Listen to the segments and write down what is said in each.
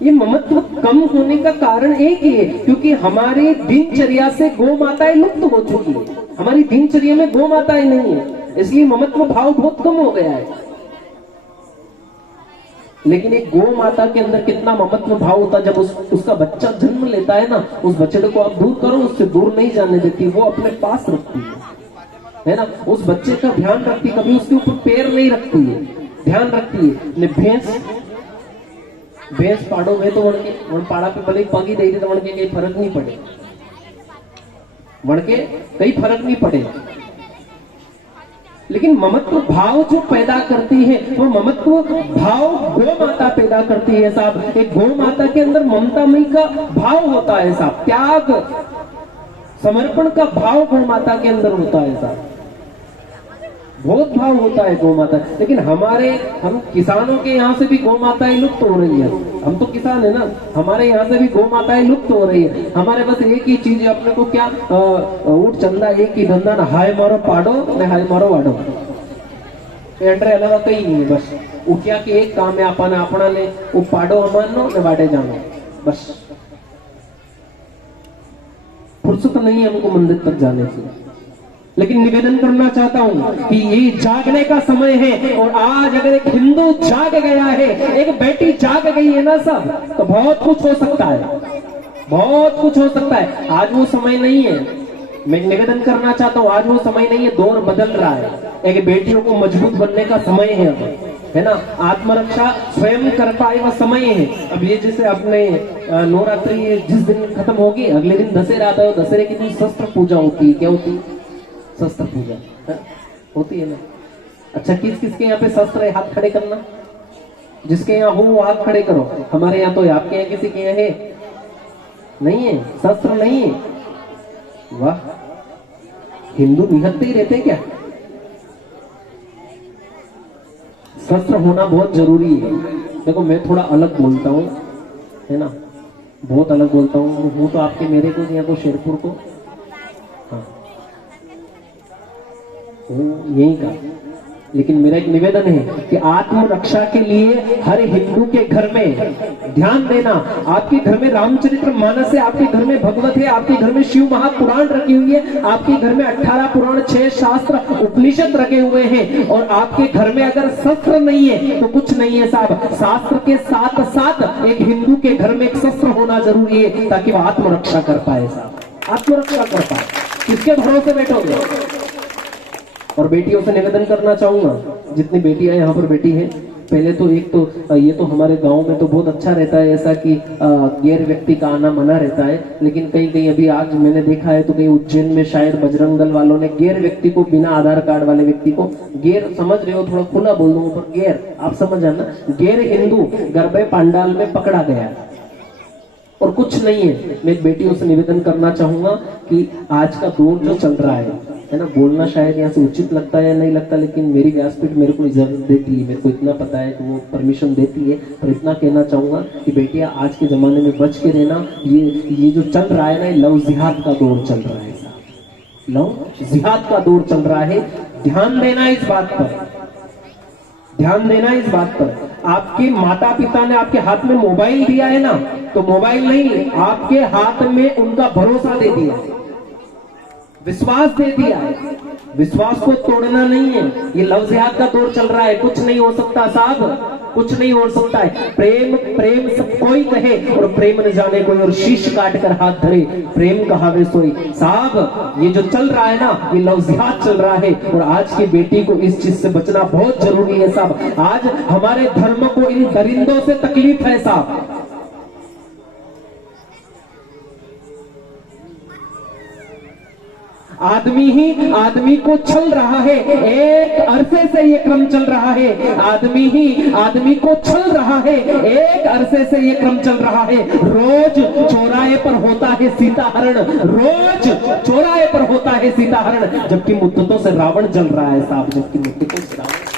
ये ममत्व कम होने का कारण एक ही है, क्योंकि हमारी दिनचर्या से गौ माताएं लुप्त हो चुकी है। हमारी दिनचर्या में गौ माताएं नहीं है, इसलिए ममत्व भाव बहुत कम हो गया है। लेकिन एक गौ माता के अंदर कितना ममत्व भाव होता है। जब उसका बच्चा जन्म लेता है ना, उस बच्चे को आप दूर करो, उससे दूर नहीं जाने देती, वो अपने पास रखती है ना। उस बच्चे का ध्यान रखती, कभी उसके ऊपर पैर नहीं रखती है, ध्यान रखती है। भैंस पाड़ो में तो वण पाड़ा पे भले पगी दे तो वण के कहीं फर्क नहीं पड़े, वण के कई फर्क नहीं पड़े। लेकिन ममत्व भाव जो पैदा करती है, वो ममत्व भाव गौ माता पैदा करती है साहब। एक गौ माता के अंदर ममतामयी का भाव होता है साहब, त्याग समर्पण का भाव गौ माता के अंदर होता है साहब, बहुत भाव होता है गौ माता। लेकिन हम किसानों के यहाँ से भी गौ माताएं लुप्त हो रही है। हम तो किसान है ना, हमारे यहाँ से भी गौ माताएं लुप्त हो रही है। हमारे बस एक ही चीज है, अपने को क्या ऊट चंदा एक ही धंधा ना, हाय मारो पाड़ो ने हाय मारो वाड़ो, एंड्रे अलावा कहीं नहीं है। बस उठिया के एक काम है, अपना ने वो पाड़ो अमानो ने वाड़े जानो, बस फुर्सत नहीं है हमको मंदिर तक जाने की। लेकिन निवेदन करना चाहता हूं कि ये जागने का समय है, और आज अगर एक हिंदू जाग गया है, एक बेटी जाग गई है ना सब, तो बहुत कुछ हो सकता है, बहुत कुछ हो सकता है। आज वो समय नहीं है, मैं निवेदन करना चाहता हूं, आज वो समय नहीं है, दौर बदल रहा है। एक बेटियों को मजबूत बनने का समय है ना, आत्मरक्षा स्वयं कर पाए वह समय है। अब ये जैसे अपने नवरात्रि जिस दिन खत्म होगी, अगले दिन दशहरा आता है, दशहरे के दिन शस्त्र पूजा होती है। क्या होती है? शस्त्र पूजा होती है ना। अच्छा, किसके यहाँ पे शस्त्र है? हाथ खड़े करना, जिसके यहाँ हो वो हाथ खड़े करो। हमारे यहाँ तो है, आपके यहाँ किसी के यहाँ है? नहीं है, शस्त्र नहीं है। वाह, हिंदू निहत्ते ही रहते क्या? शस्त्र होना बहुत जरूरी है। देखो, मैं थोड़ा अलग बोलता हूँ, है ना, बहुत अलग बोलता हूँ। हूँ तो आपके मेरे को, यहाँ को शेरपुर को, हाँ यही का। लेकिन मेरा एक निवेदन है कि आत्मरक्षा के लिए हर हिंदू के घर में ध्यान देना। आपके घर में रामचरित्र मानस है, आपके घर में भगवत है, आपके घर में शिव महापुराण रखी हुई है, आपके घर में 18 पुराण, 6 शास्त्र उपनिषद रखे हुए हैं, और आपके घर में अगर शस्त्र नहीं है तो कुछ नहीं है साहब। शास्त्र के साथ साथ एक हिंदू के घर में एक शस्त्र होना जरूरी है, ताकि वह आत्मरक्षा कर पाए साहब, आत्मरक्षा कर पाए। किसके भरोसे बैठोगे? और बेटियों से निवेदन करना चाहूंगा, जितनी बेटियां यहाँ पर बैठी हैं, पहले तो एक तो ये तो हमारे गांव में तो बहुत अच्छा रहता है ऐसा कि गैर व्यक्ति का आना मना रहता है। लेकिन कहीं कहीं अभी आज मैंने देखा है तो कहीं उज्जैन में शायद बजरंग दल वालों ने गैर व्यक्ति को, बिना आधार कार्ड वाले व्यक्ति को, गैर समझ रहे हो, थोड़ा खुला बोल दूंगा पर गैर आप समझ आना, गैर हिंदू गर्भे पांडाल में पकड़ा गया और कुछ नहीं है। मैं बेटियों से निवेदन करना चाहूंगा कि आज का दौर जो चल रहा है ना, बोलना शायद यहाँ से उचित लगता है या नहीं लगता, लेकिन मेरी व्यासपीठ मेरे को इजाजत देती है, मेरे को इतना पता है कि वो परमिशन देती है। पर इतना कहना चाहूंगा कि बेटियां आज के जमाने में बच के रहना। ये जो चल रहा है ना, लव जिहाद का दौर चल रहा है, लव जिहाद का दौर चल रहा है। ध्यान देना इस बात पर, ध्यान देना इस बात पर। आपके माता पिता ने आपके हाथ में मोबाइल दिया है ना, तो मोबाइल नहीं, आपके हाथ में उनका भरोसा दे दिया, विश्वास दे दिया है। विश्वास को तोड़ना नहीं है। ये लव जिहाद का दौर चल रहा है, कुछ नहीं हो सकता साहब, कुछ नहीं हो सकता है। प्रेम प्रेम सब कोई कहे और प्रेम न जाने कोई, और शीश काट कर हाथ धरे प्रेम कहावे सोई। साहब, ये जो चल रहा है ना, ये लव जिहाद चल रहा है, और आज की बेटी को इस चीज से बचना बहुत जरूरी है साहब। आज हमारे धर्म को इन दरिंदों से तकलीफ है साहब। आदमी ही आदमी को छल रहा है, एक अरसे से ये क्रम चल रहा है। आदमी ही आदमी को छल रहा है, एक अरसे से ये क्रम चल रहा है। रोज चौराहे पर होता है सीताहरण, रोज चौराहे पर होता है सीताहरण, जबकि मुद्दतों से रावण जल रहा है साहब, जबकि मुद्दतों से रावण।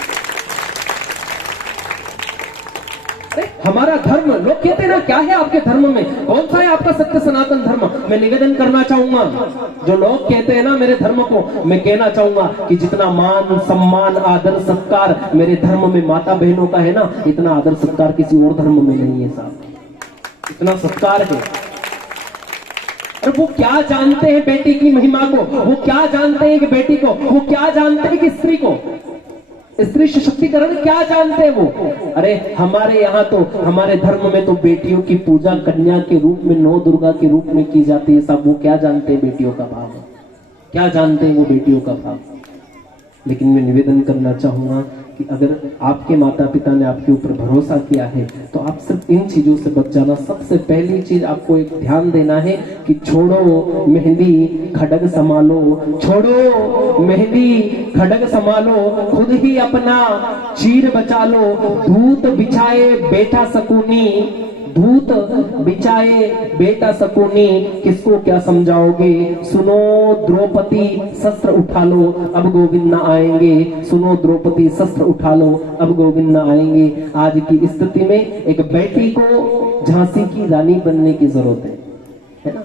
हमारा धर्म, लोग कहते हैं ना, क्या है आपके धर्म में, कौन सा है आपका सत्य सनातन धर्म? मैं निवेदन करना चाहूंगा, जो लोग कहते हैं ना मेरे धर्म को, मैं कहना चाहूंगा कि जितना मान सम्मान आदर सत्कार मेरे धर्म में माता बहनों का है ना, इतना आदर सत्कार किसी और धर्म में नहीं है साहब। इतना सत्कार है। और वो क्या जानते हैं बेटी की महिमा को, वो क्या जानते हैं कि बेटी को, वो क्या जानते हैं कि स्त्री को, स्त्री सशक्तिकरण क्या जानते हैं वो। अरे हमारे यहाँ तो, हमारे धर्म में तो बेटियों की पूजा कन्या के रूप में, नौ दुर्गा के रूप में की जाती है। सब वो क्या जानते हैं बेटियों का भाव, क्या जानते हैं वो बेटियों का भाव। लेकिन मैं निवेदन करना चाहूंगा कि अगर आपके माता पिता ने आपके ऊपर भरोसा किया है तो आप सिर्फ इन चीजों से बच जाना। सबसे पहली चीज आपको एक ध्यान देना है कि छोड़ो मेहंदी खड्ग संभालो, छोड़ो मेहंदी खड्ग संभालो, खुद ही अपना चीर बचा लो। दूत बिछाए बेटा शकुनी, दूत बिछाए बेटा शकुनी, किसको क्या समझाओगे। सुनो द्रौपदी शस्त्र उठा लो, अब गोविंद न आएंगे। सुनो द्रौपदी शस्त्र उठा लो, अब गोविंद न आएंगे। आज की स्थिति में एक बेटी को झांसी की रानी बनने की जरूरत है ना।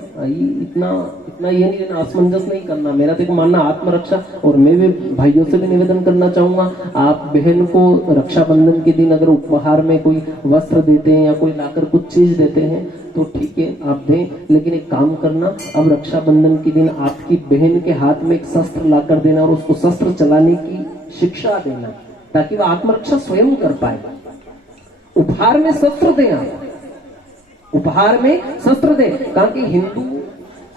इतना ये नहीं लेना, असमंजस नहीं करना। मेरा तो एक मानना आत्मरक्षा। और मैं भी भाइयों से भी निवेदन करना चाहूंगा, आप बहन को रक्षाबंधन के दिन अगर उपहार में कोई वस्त्र देते हैं या कोई लाकर कुछ चीज देते हैं तो ठीक है आप दें, लेकिन एक काम करना, अब रक्षाबंधन के दिन आपकी बहन के हाथ में एक शस्त्र लाकर देना और उसको शस्त्र चलाने की शिक्षा देना, ताकि वह आत्मरक्षा स्वयं कर पाए। उपहार में शस्त्र देना, उपहार में शस्त्र दे। कारण कि हिंदू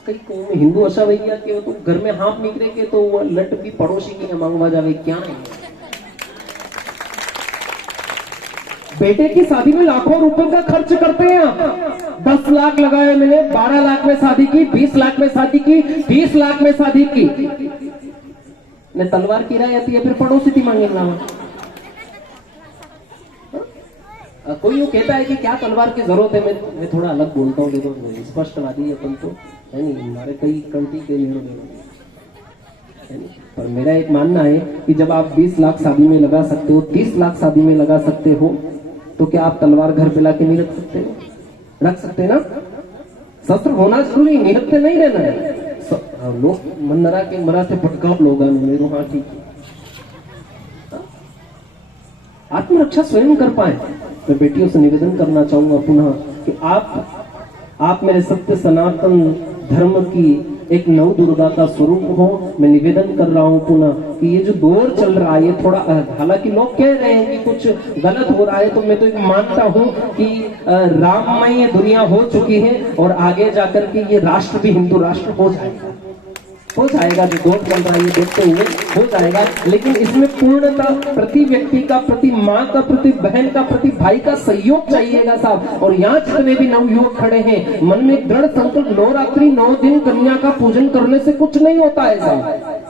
कई कौम हिंदू ऐसा भैया कि वो तो घर में हाथ निकले के तो वो लट भी पड़ोसी की मांगवा जावे, क्या है। बेटे की शादी में लाखों रुपए का खर्च करते हैं आप। 10 लाख लगाए मैंने, 12 लाख में शादी की, 20 लाख में शादी की, 30 लाख में शादी की। ने तलवार किराए आती है फिर पड़ोसी की मांगे ना। कोई यूं कहता है कि क्या तलवार की जरूरत है। मैं थोड़ा अलग बोलता हूँ, देखो स्पष्टवादी अपन तो है नहीं, हमारे कई कंट्री के है नहीं। पर मेरा एक मानना है कि जब आप 20 लाख शादी में लगा सकते हो, 30 लाख शादी में लगा सकते हो, तो क्या आप तलवार घर पे लाके नहीं रख सकते हो? रख सकते ना। शस्त्र होना जरूरी, निहत्ते नहीं रहना है। लोग मनरा के मरा से भटकाव लोग मेरे वहां ठीक आत्मरक्षा स्वयं कर पाए। मैं बेटियों से निवेदन करना चाहूंगा पुनः कि आप मेरे सत्य सनातन धर्म की एक नव दुर्गा का स्वरूप हो। मैं निवेदन कर रहा हूं पुनः कि ये जो दौर चल रहा है ये थोड़ा, हालांकि लोग कह रहे हैं कि कुछ गलत हो रहा है, तो मैं तो मानता हूं कि राममय दुनिया हो चुकी है और आगे जाकर के ये राष्ट्र भी हिंदू राष्ट्र हो जाएगा। जो दौर चल रहा है ये देखते हुए हो जाएगा। लेकिन इसमें पूर्णतः प्रति व्यक्ति का, प्रति माँ का, प्रति बहन का, प्रति भाई का सहयोग चाहिएगा साहब। और यहाँ जितने भी नवयुवक खड़े हैं, मन में दृढ़ संकल्प, नवरात्रि 9 दिन कन्या का पूजन करने से कुछ नहीं होता है साहब।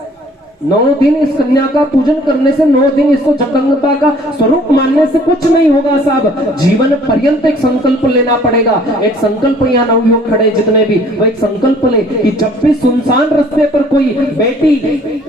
9 दिन इस कन्या का पूजन करने से, 9 दिन इसको जगदम्बा का स्वरूप मानने से कुछ नहीं होगा साहब। जीवन पर्यंत एक संकल्प लेना पड़ेगा। एक संकल्प, यहाँ नवयुवक खड़े जितने भी, वो एक संकल्प ले कि जब भी सुनसान रास्ते पर कोई बेटी,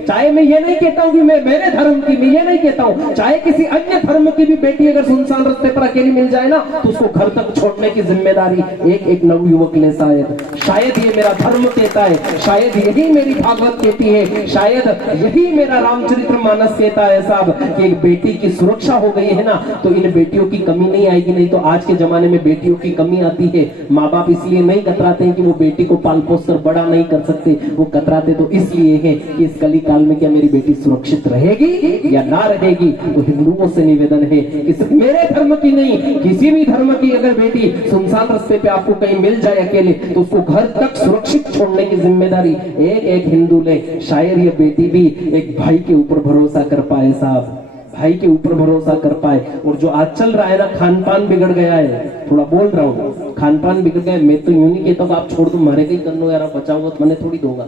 चाहे मैं ये नहीं कहता हूँ कि मैं मेरे धर्म की, मैं ये नहीं कहता हूँ, चाहे किसी अन्य धर्म की भी बेटी अगर सुनसान रास्ते पर अकेली मिल जाए ना, तो उसको घर तक छोड़ने की जिम्मेदारी एक नवयुवक ले। शायद ये मेरा धर्म कहता है, शायद यही मेरी भागवत कहती है, शायद यही मेरा रामचरितमानस कहता है साहब कि एक बेटी की सुरक्षा हो गई है ना, तो इन बेटियों की कमी नहीं आएगी। नहीं तो आज के जमाने में बेटियों की कमी आती है। माँ बाप इसलिए नहीं कतराते हैं कि वो बेटी को पाल पोस कर बड़ा नहीं कर सकते, वो कतराते तो इसलिए है कि इस कली काल में क्या मेरी बेटी सुरक्षित रहेगी या ना रहेगी। तो हिंदुओं से निवेदन है कि सिर्फ मेरे धर्म की नहीं, किसी भी धर्म की अगर बेटी सुनसान रास्ते पे आपको कहीं मिल जाए अकेले, तो उसको घर तक सुरक्षित छोड़ने की जिम्मेदारी एक हिंदू ले। शायद ये बेटी भी एक भाई के ऊपर भरोसा कर पाए साहब, भाई के ऊपर भरोसा कर पाए। और जो आज चल रहा है ना, खान पान बिगड़ गया है, थोड़ा बोल रहा हूँ, खान पान बिगड़ गया है। मैं तो यूं नहीं कहता हूँ आप छोड़ दो, मारे कहीं कर लो यार, बचाओ तो मैंने थोड़ी दोगा।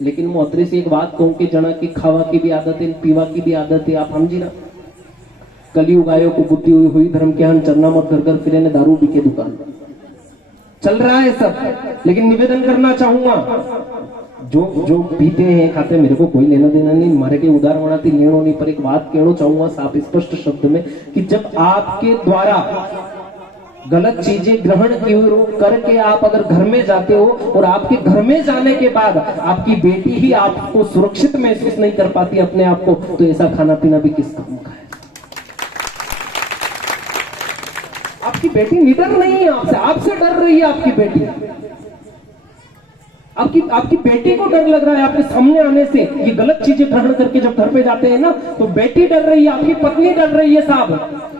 लेकिन मैं अतरे से एक बात कहूँ कि जना की खावा की भी आदत है, पीवा की भी आदत है। आप समझी ना, कलयुग आयो को बुद्धि हुई धर्म के हन, चरना मत घर घर फिरे ने दारू बिके दुकान। चल रहा है सब। लेकिन निवेदन करना चाहूंगा, जो पीते हैं खाते, मेरे को कोई लेना देना नहीं, मारे के उदाहरण बनाती लेनो नहीं। पर एक बात कहना चाहूंगा साफ स्पष्ट शब्द में कि जब आपके द्वारा गलत चीजें ग्रहण करके आप अगर घर में जाते हो और आपके घर में जाने के बाद आपकी बेटी ही आपको सुरक्षित महसूस नहीं कर पाती अपने आप को, तो ऐसा खाना पीना भी किस काम का है। आप आपकी बेटी निडर नहीं है आपसे, आपसे डर रही है आपकी बेटी। आपकी बेटी को डर लग रहा है आपके सामने आने से, ये गलत चीजें ग्रहण करके जब घर पे जाते हैं ना, तो बेटी डर रही है, आपकी पत्नी डर रही है साहब।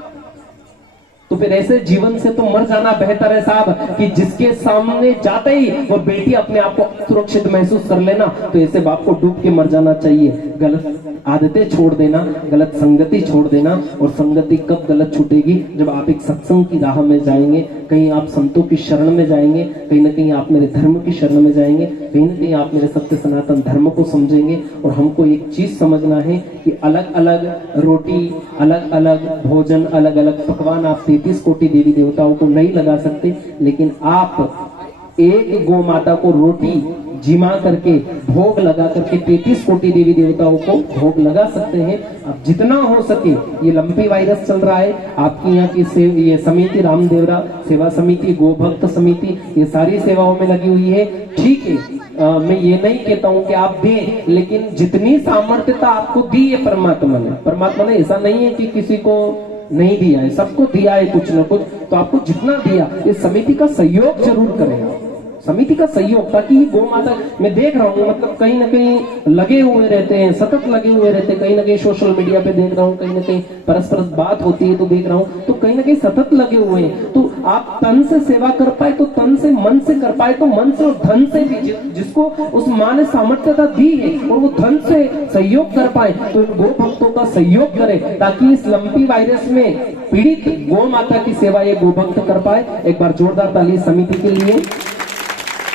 तो फिर ऐसे जीवन से तो मर जाना बेहतर है साहब, कि जिसके सामने जाते ही वो बेटी अपने आप को सुरक्षित महसूस कर लेना, तो ऐसे बाप को डूब के मर जाना चाहिए। गलत आदतें छोड़ देना, गलत संगति छोड़ देना। और संगति कब गलत छूटेगी? जब आप एक सत्संग की राह में जाएंगे, कहीं आप संतों की शरण में जाएंगे, कहीं ना कहीं आप मेरे धर्म की शरण में जाएंगे, कहीं ना कहीं आप मेरे सत्य सनातन धर्म को समझेंगे। और हमको एक चीज समझना है कि अलग अलग रोटी, अलग अलग भोजन, अलग अलग पकवान आप 33 कोटि देवी देवताओं को नहीं लगा सकते, लेकिन आप एक गौ माता को रोटी जिमा करके भोग लगा करके 33 कोटि देवी देवताओं को भोग लगा सकते हैं। अब जितना हो सके, ये लंपी वायरस चल रहा है, आपकी यहाँ की ये समिति, रामदेवरा सेवा समिति, गोभक्त समिति, ये सारी सेवाओं में लगी हुई है। ठीक है, मैं ये नहीं कहता हूं कि आप दें, लेकिन जितनी सामर्थ्यता आपको दी है परमात्मा ने, ऐसा नहीं है कि किसी को नहीं दिया है, सबको दिया है कुछ ना कुछ। तो आपको जितना दिया, इस समिति का सहयोग जरूर करेगा, समिति का सहयोग, ताकि ये गौ माता, मैं देख रहा हूँ मतलब कहीं ना कहीं लगे हुए रहते हैं, सतत लगे हुए रहते हैं, कहीं ना कहीं सोशल मीडिया पे देख रहा हूँ, कहीं ना कहीं परस्पर बात होती है तो देख रहा हूँ, तो कहीं ना कहीं सतत लगे हुए हैं। तो आप तन से सेवा कर पाए तो तन से, मन से कर पाए तो मन से, और धन से भी, जिसको उस माँ ने सामर्थ्यता दी है और वो धन से सहयोग कर पाए, तो इन गो भक्तों का सहयोग करे, ताकि इस लंपी वायरस में पीड़ित गौ माता की सेवा ये गो भक्त कर पाए। एक बार जोरदार ताली समिति के लिए,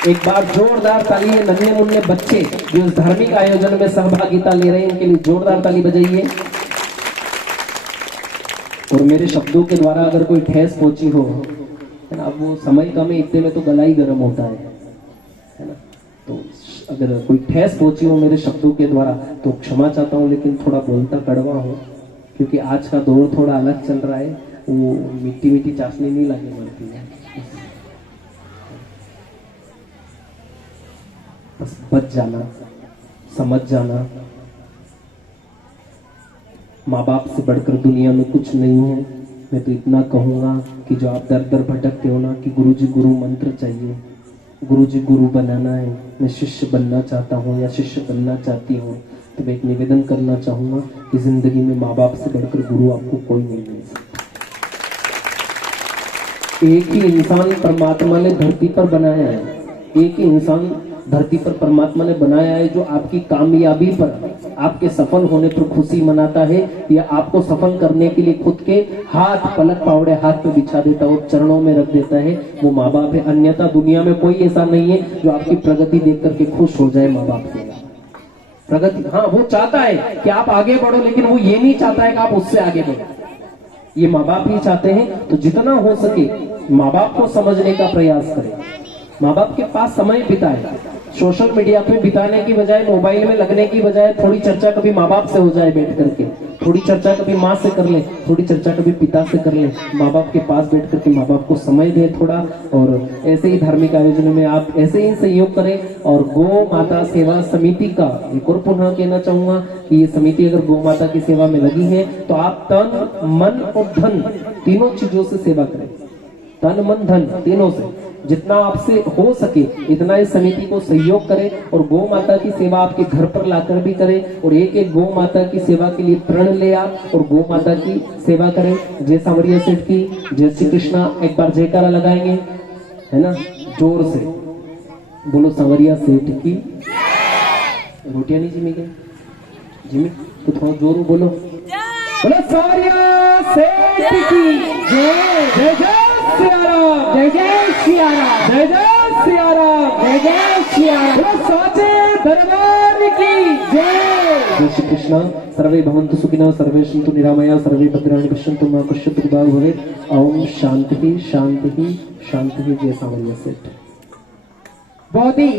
एक बार जोरदार ताली नन्हे मुन्ने बच्चे जो इस धार्मिक आयोजन में सहभागिता ले रहे हैं, इनके लिए जोरदार ताली बजाइए। और मेरे शब्दों के द्वारा अगर कोई ठेस पहुंची हो, है ना, अब वो समय कम है, इतने में तो गला ही गर्म होता है ना, तो अगर कोई ठेस पहुंची हो मेरे शब्दों के द्वारा तो क्षमा चाहता हूँ, लेकिन थोड़ा बोलता कड़वा हो, क्योंकि आज का दौर थोड़ा अलग चल रहा है, वो मिट्टी मिट्टी चाशनी नहीं लगे मरती है। बस बच जाना, समझ जाना, माँ बाप से बढ़कर दुनिया में कुछ नहीं है। मैं तो इतना कहूँगा कि जो आप दर दर भटकते हो ना, कि गुरुजी गुरु मंत्र चाहिए, गुरुजी गुरु बनाना है, मैं शिष्य बनना चाहता हूँ या शिष्य बनना चाहती हूँ, तो मैं एक निवेदन करना चाहूँगा कि जिंदगी में माँ बाप से बढ़कर गुरु आपको कोई नहीं मिल सकता। एक ही इंसान परमात्मा ने धरती पर बनाया है, एक ही इंसान धरती पर परमात्मा ने बनाया है, जो आपकी कामयाबी पर, आपके सफल होने पर खुशी मनाता है, या आपको सफल करने के लिए खुद के हाथ, पलक पावड़े हाथ पे बिछा देता है और चरणों में रख देता है, वो माँ बाप है। अन्यथा दुनिया में कोई ऐसा नहीं है जो आपकी प्रगति देख करके खुश हो जाए। माँ बाप की प्रगति, हाँ वो चाहता है कि आप आगे बढ़ो, लेकिन वो ये नहीं चाहता है कि आप उससे आगे बढ़ो, ये माँ बाप ही चाहते हैं। तो जितना हो सके माँ बाप को समझने का प्रयास करें, माँ बाप के पास समय बिताए, सोशल मीडिया पे बिताने की बजाय, मोबाइल में लगने की बजाय, थोड़ी चर्चा कभी माँ बाप से हो जाए बैठ करके, थोड़ी चर्चा कभी माँ से कर ले, थोड़ी चर्चा कभी पिता से कर ले, माँ बाप के पास बैठ करके माँ बाप को समय दे थोड़ा। और ऐसे ही धार्मिक आयोजन में आप ऐसे ही सहयोग करें। और गौ माता सेवा समिति का एक और पुनः कहना चाहूंगा कि ये समिति अगर गौ माता की सेवा में लगी है, तो आप तन, मन और धन तीनों चीजों से सेवा करें, तन मन धन तीनों से जितना आपसे हो सके इतना इस समिति को सहयोग करें। और गौ माता की सेवा आपके घर पर लाकर भी करें, और एक एक गौ माता की सेवा के लिए प्रण ले आप और गौ माता की सेवा करें। जय सांवरिया सेठ की, जय श्री कृष्णा। एक बार जयकारा लगाएंगे, है ना, जोर से बोलो सांवरिया सेठ की। रोटियां नहीं जिमी गई, जिमी तो थोड़ा जोर बोलो, बोलो सांवरिया सेठ की जय। जय जय सियाराम, जय जय सियाराम, जय जय सियाराम, जय जय सियाराम। साचे दरबार की जय। जय श्री कृष्ण। सर्वे भवन्तु सुखिनः, सर्वे सन्तु निरामया, सर्वे भद्राणि पश्यन्तु मा कश्चित् दुःखभाग् भवेत्। ओम शांति शांति शांति। जय सांवरिया सेठ। बहुत ही